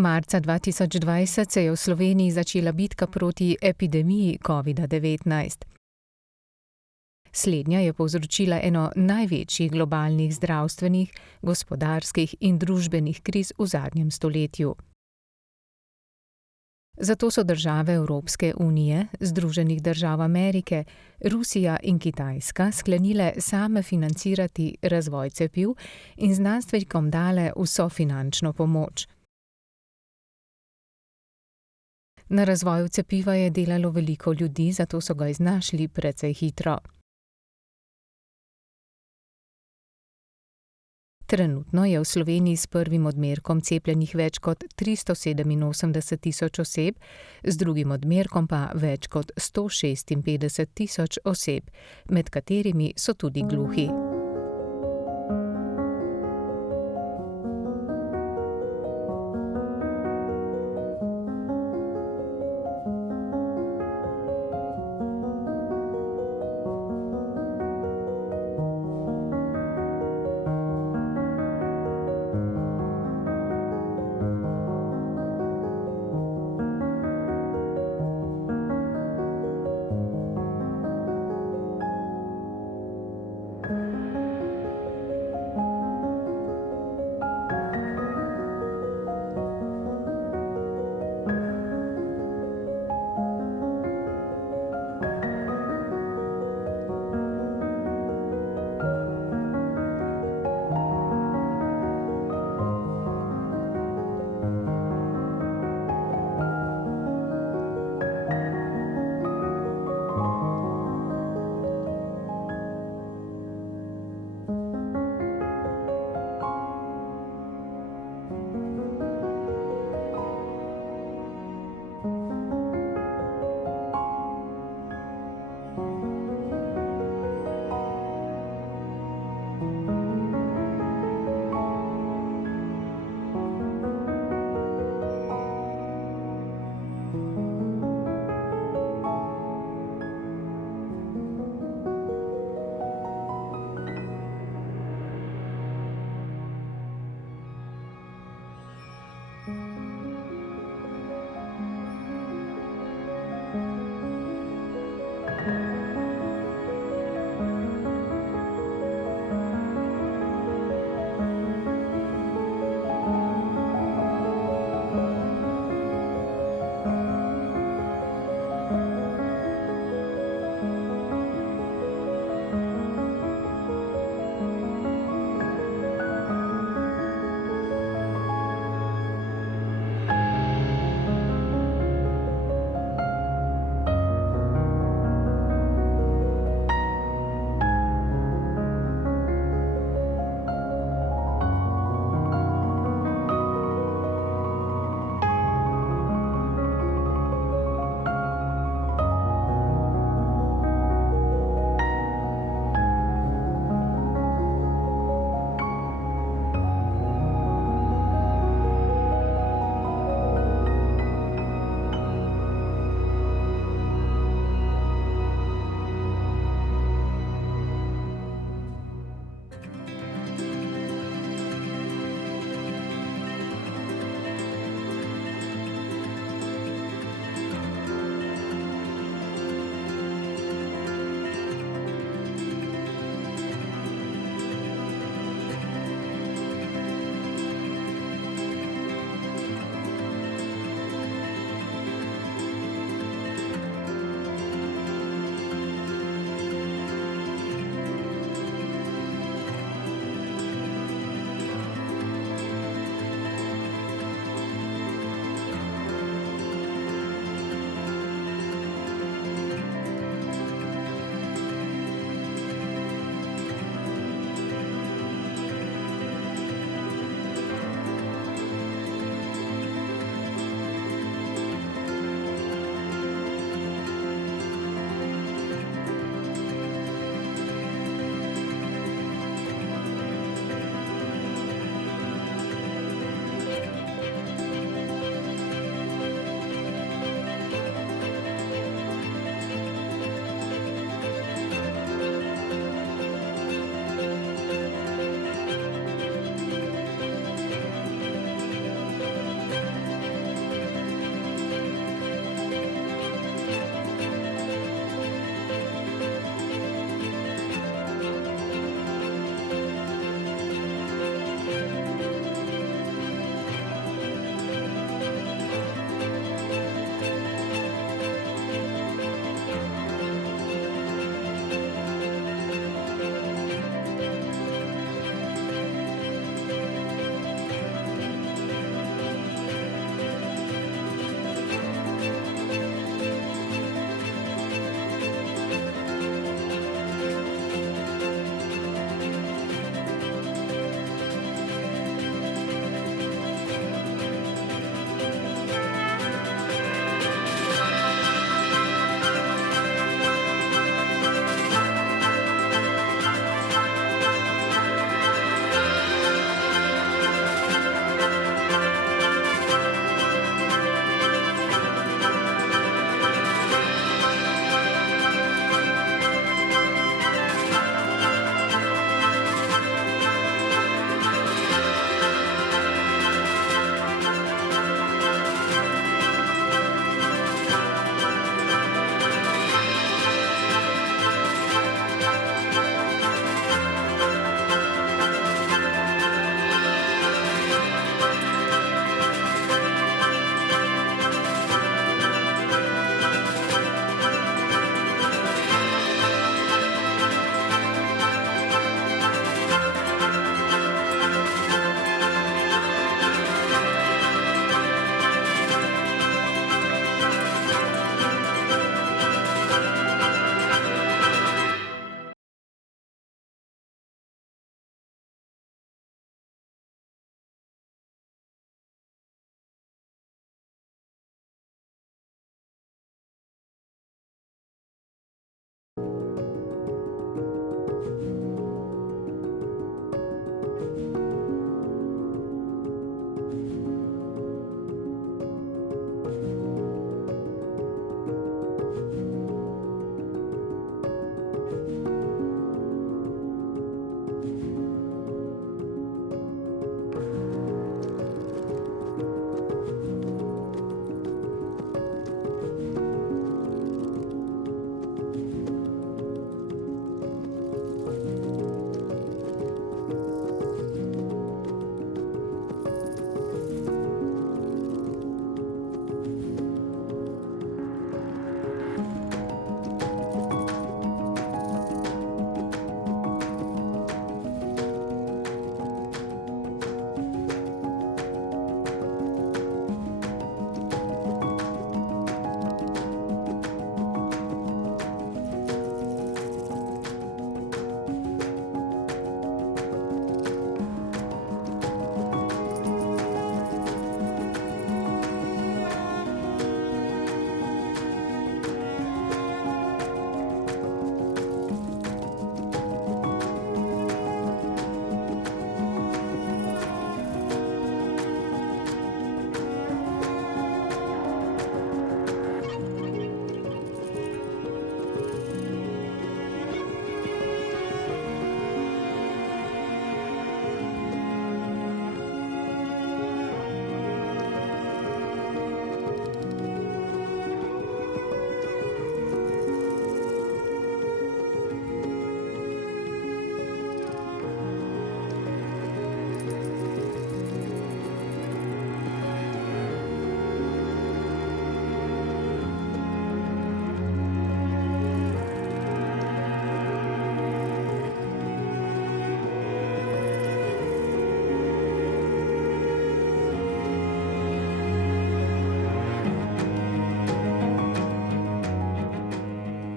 Marca 2020 se je v Sloveniji začela bitka proti epidemiji covida-19. Slednja je povzročila eno največjih globalnih zdravstvenih, gospodarskih in družbenih kriz v zadnjem stoletju. Zato so države Evropske unije, Združenih držav Amerike, Rusija in Kitajska sklenile same financirati razvoj cepiv in znanstvenikom dale vso finančno pomoč. Na razvoju cepiva je delalo veliko ljudi, zato so ga iznašli precej hitro. Trenutno je v Sloveniji s prvim odmerkom cepljenih več kot 387.000 oseb, z drugim odmerkom pa več kot 156.000 oseb, med katerimi so tudi gluhi.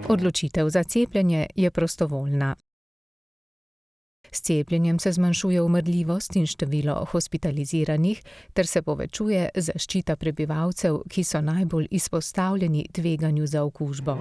Odločitev za cepljenje je prostovoljna. S cepljenjem se zmanjšuje umrljivost in število hospitaliziranih ter se povečuje zaščita prebivalcev, ki so najbolj izpostavljeni tveganju za okužbo.